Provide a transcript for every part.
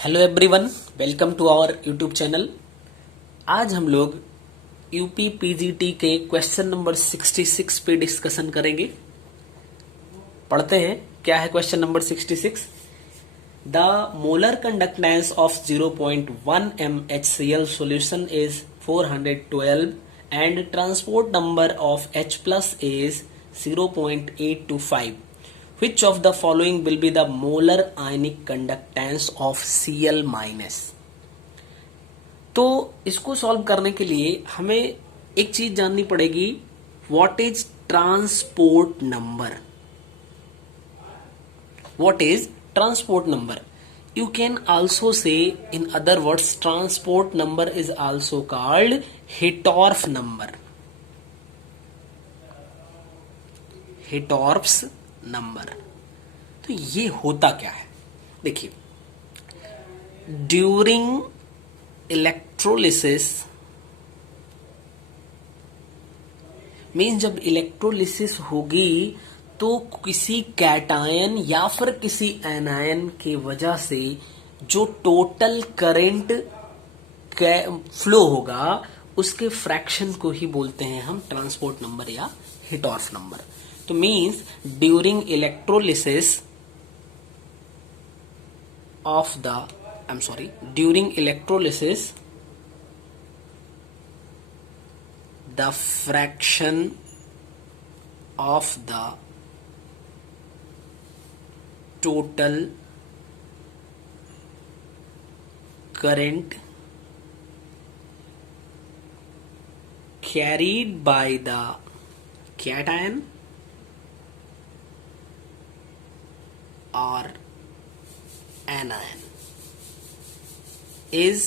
Hello everyone, welcome to our YouTube channel. आज हम लोग यूपी पीजीटी के क्वेश्चन नंबर 66 पे डिस्कशन करेंगे। पढ़ते हैं क्या है question number 66। The molar conductance of 0.1 MHCl solution is 412 and transport number of H plus is 0.825. Which of the following will be the molar ionic conductance of Cl minus? तो इसको solve करने के लिए हमें एक चीज जाननी पड़ेगी, what is transport number. What is transport number? You can also say, in other words, transport number is also called Hittorf number. Hittorf's number. तो ये होता क्या है, देखिए, ड्यूरिंग इलेक्ट्रोलिसिस मीन्स जब इलेक्ट्रोलिसिस होगी तो किसी कैटायन या फिर किसी एनायन की वजह से जो टोटल करंट फ्लो होगा उसके फ्रैक्शन को ही बोलते हैं हम ट्रांसपोर्ट नंबर या हिटॉर्फ नंबर। तो means during electrolysis of the during electrolysis the fraction of the total current carried by the cation or anion is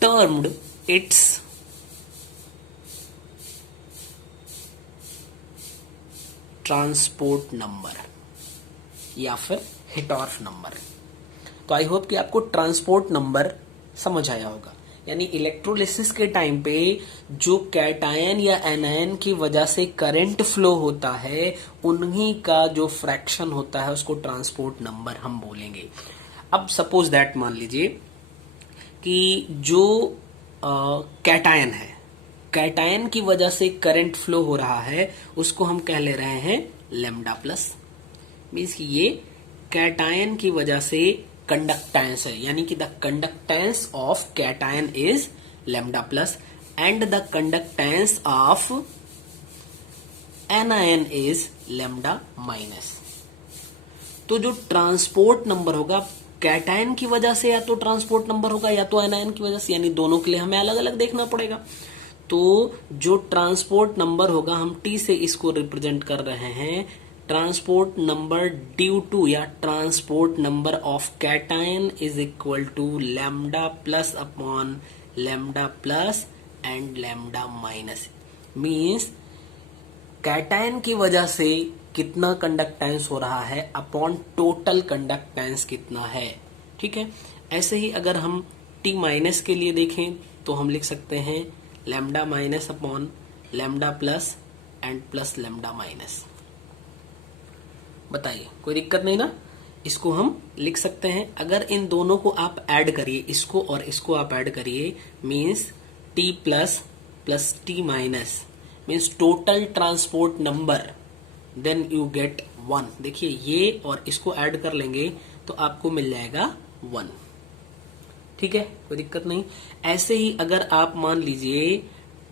termed its transport number या फिर हिटॉर्फ नंबर। तो आई होप कि आपको ट्रांसपोर्ट नंबर समझ आया होगा। यानी इलेक्ट्रोलिसिस के टाइम पे जो कैटायन या एनायन की वजह से करंट फ्लो होता है उन्हीं का जो फ्रैक्शन होता है उसको ट्रांसपोर्ट नंबर हम बोलेंगे। अब सपोज दैट मान लीजिए कि जो कैटायन है, कैटायन की वजह से करंट फ्लो हो रहा है उसको हम कह ले रहे हैं लैम्डा प्लस। मीन्स कि ये कैटायन की वजह से कंडक्टेंस है, यानी कि the conductance of cation is lambda plus and the conductance of anion is lambda minus. तो जो ट्रांसपोर्ट नंबर होगा कैटायन की वजह से या तो ट्रांसपोर्ट नंबर होगा या तो एनायन की वजह से, यानी दोनों के लिए हमें अलग अलग देखना पड़ेगा। तो जो ट्रांसपोर्ट नंबर होगा हम टी से इसको रिप्रेजेंट कर रहे हैं, ट्रांसपोर्ट नंबर ड्यू टू या transport number of cation is equal to lambda plus upon lambda plus and lambda minus. Means cation की वजह से कितना कंडक्टेंस हो रहा है अपॉन टोटल कंडक्टेंस कितना है। ठीक है, ऐसे ही अगर हम टी माइनस के लिए देखें तो हम लिख सकते हैं lambda minus upon lambda plus and plus lambda minus. बताइए, कोई दिक्कत नहीं ना? इसको हम लिख सकते हैं। अगर इन दोनों को आप ऐड करिए, इसको और इसको आप ऐड करिए, means T plus plus T minus means total transport number, then you get 1। देखिए ये और इसको ऐड कर लेंगे तो आपको मिल जाएगा 1। ठीक है, कोई दिक्कत नहीं। ऐसे ही अगर आप मान लीजिए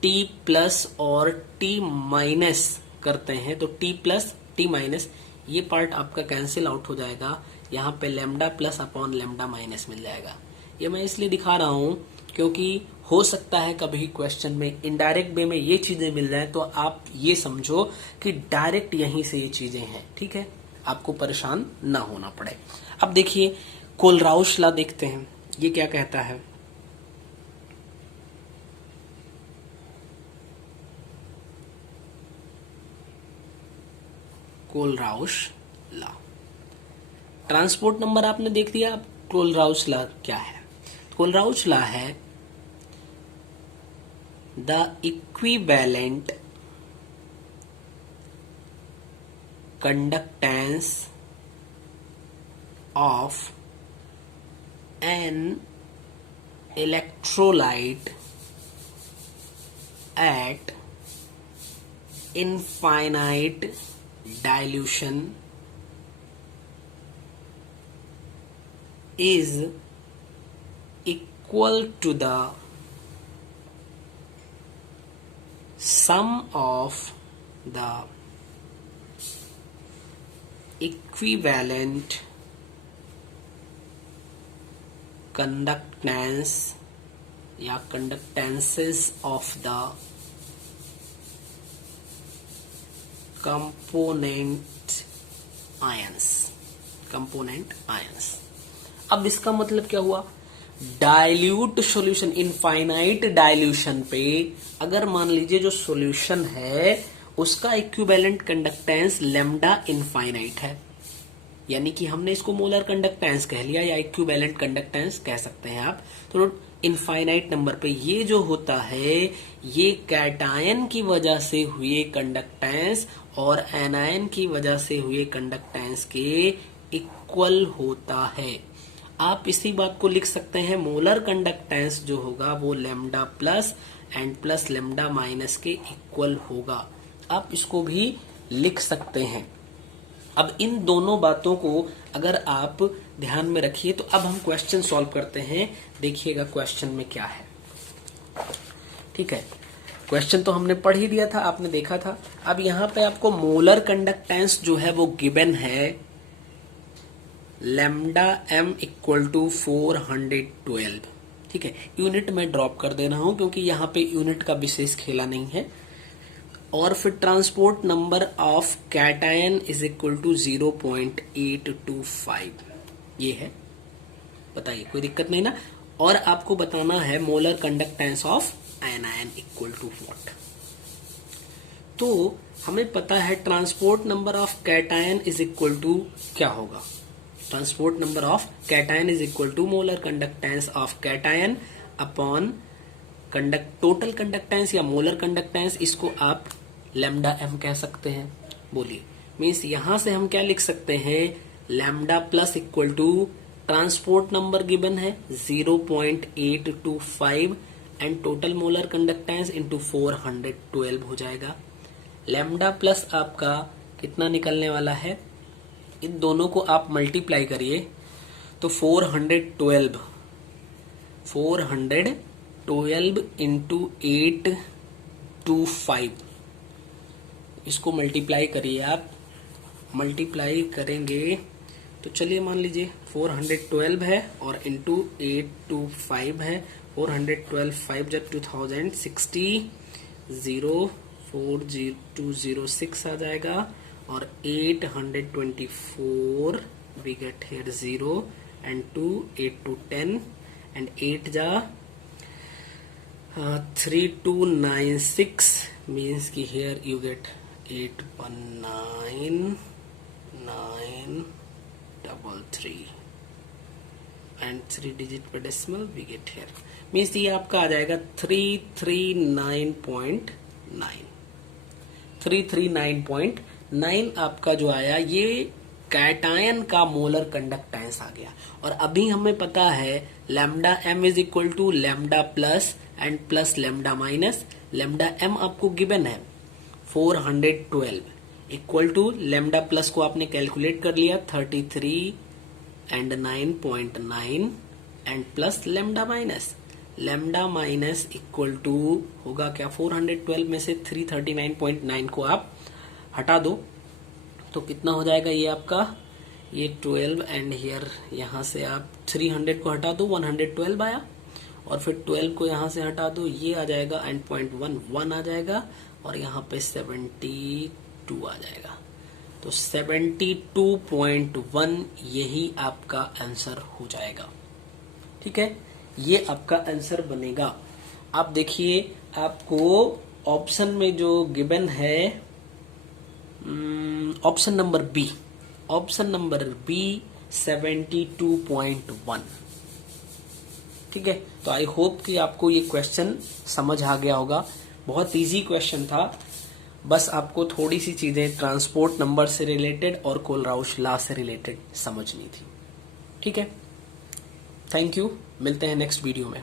टी प्लस और टी माइनस करते हैं तो टी प्लस टी माइनस ये पार्ट आपका कैंसिल आउट हो जाएगा, यहाँ पे lambda plus upon lambda minus मिल जाएगा। ये मैं इसलिए दिखा रहा हूं क्योंकि हो सकता है कभी क्वेश्चन में इनडायरेक्ट वे में ये चीजें मिल जाए तो आप ये समझो कि डायरेक्ट यहीं से ये चीजें हैं। ठीक है, आपको परेशान ना होना पड़े। अब देखिए कोलराउश लॉ देखते हैं, ये क्या कहता है। कोलराउश लॉ, ट्रांसपोर्ट नंबर आपने देख दिया। अब कोलराउश लॉ क्या है? कोलराउश लॉ है the equivalent conductance of an electrolyte at infinite dilution is equal to the sum of the equivalent conductance या conductances of the component ions। अब इसका मतलब क्या हुआ, डाइल्यूट सॉल्यूशन, इनफाइनाइट डाइल्यूशन पे अगर मान लीजिए जो सॉल्यूशन है उसका इक्विवेलेंट कंडक्टेंस लैम्डा इनफाइनाइट है, यानी कि हमने इसको मोलर कंडक्टेंस कह लिया या इक्विवेलेंट कंडक्टेंस कह सकते हैं आप। तो इनफाइनाइट नंबर पे ये जो होता है ये कैटायन की वजह से हुए कंडक्टेंस और एनायन की वजह से हुए कंडक्टेंस के इक्वल होता है। आप इसी बात को लिख सकते हैं, मोलर कंडक्टेंस जो होगा वो lambda plus and plus lambda minus के इक्वल होगा। आप इसको भी लिख सकते हैं। अब इन दोनों बातों को अगर आप ध्यान में रखिए तो अब हम क्वेश्चन सॉल्व करते हैं। देखिएगा क्वेश्चन में क्या है। ठीक है, क्वेश्चन तो हमने पढ़ ही दिया था, आपने देखा था। अब यहाँ पे आपको मोलर कंडक्टेंस जो है वो गिवन है लैम्डा m इक्वल टू 412। ठीक है, यूनिट में ड्रॉप कर दे रहा हूं क्योंकि यहाँ पे यूनिट का विशेष खेला नहीं है। और फिर transport number of cation is equal to 0.825 ये है। बताइए, कोई दिक्कत नहीं ना। और आपको बताना है molar conductance of anion equal to what. तो हमें पता है transport number of cation is equal to क्या होगा, transport number of cation is equal to molar conductance of cation upon total conductance या मोलर कंडक्टेंस, इसको आप लैम्डा m कह सकते हैं। बोलिए, मीन्स यहां से हम क्या लिख सकते हैं, lambda plus equal to transport number given है 0.825 and total molar conductance into 412 हो जाएगा। लैम्डा प्लस आपका कितना निकलने वाला है, इन दोनों को आप मल्टीप्लाई करिए तो 412 इंटू 825, इसको मल्टीप्लाई करिए आप। मल्टीप्लाई करेंगे तो चलिए मान लीजिए 412 है और इंटू 825 है। 412 5 जब 2060 04206 आ जाएगा और 824 we get here 0 and 2 8 to 10 and 8 जा 3296 means कि here you get 819933 and 3 digit per decimal we get here means ये आपका आ जाएगा 339.9 339.9 आपका जो आया ये कैटायन का मोलर कंडक्टेंस आ गया। और अभी हमें पता है lambda m is equal to lambda plus and plus lambda minus. Lambda m आपको गिवन है 412 इक्वल टू लैम्डा प्लस को आपने कैलकुलेट कर लिया 33 and 9.9 and plus lambda minus. Lambda minus equal to होगा क्या, 412 में से 339.9 को आप हटा दो तो कितना हो जाएगा ये आपका, ये 12 एंड हियर यहाँ से आप 300 को हटा दो 112 आया और फिर 12 को यहाँ से हटा दो ये आ जाएगा एंड 0.11 आ जाएगा और यहाँ पे 72 आ जाएगा। तो 72.1 यही आपका आंसर हो जाएगा। ठीक है, ये आपका आंसर बनेगा। आप देखिए आपको ऑप्शन में जो गिवन है ऑप्शन नंबर बी 72.1। ठीक है, तो आई होप कि आपको ये क्वेश्चन समझ आ गया होगा। बहुत इजी क्वेश्चन था, बस आपको थोड़ी सी चीजें ट्रांसपोर्ट नंबर से रिलेटेड और कोलराउश लॉ से रिलेटेड समझनी थी। ठीक है, थैंक यू, मिलते हैं नेक्स्ट वीडियो में।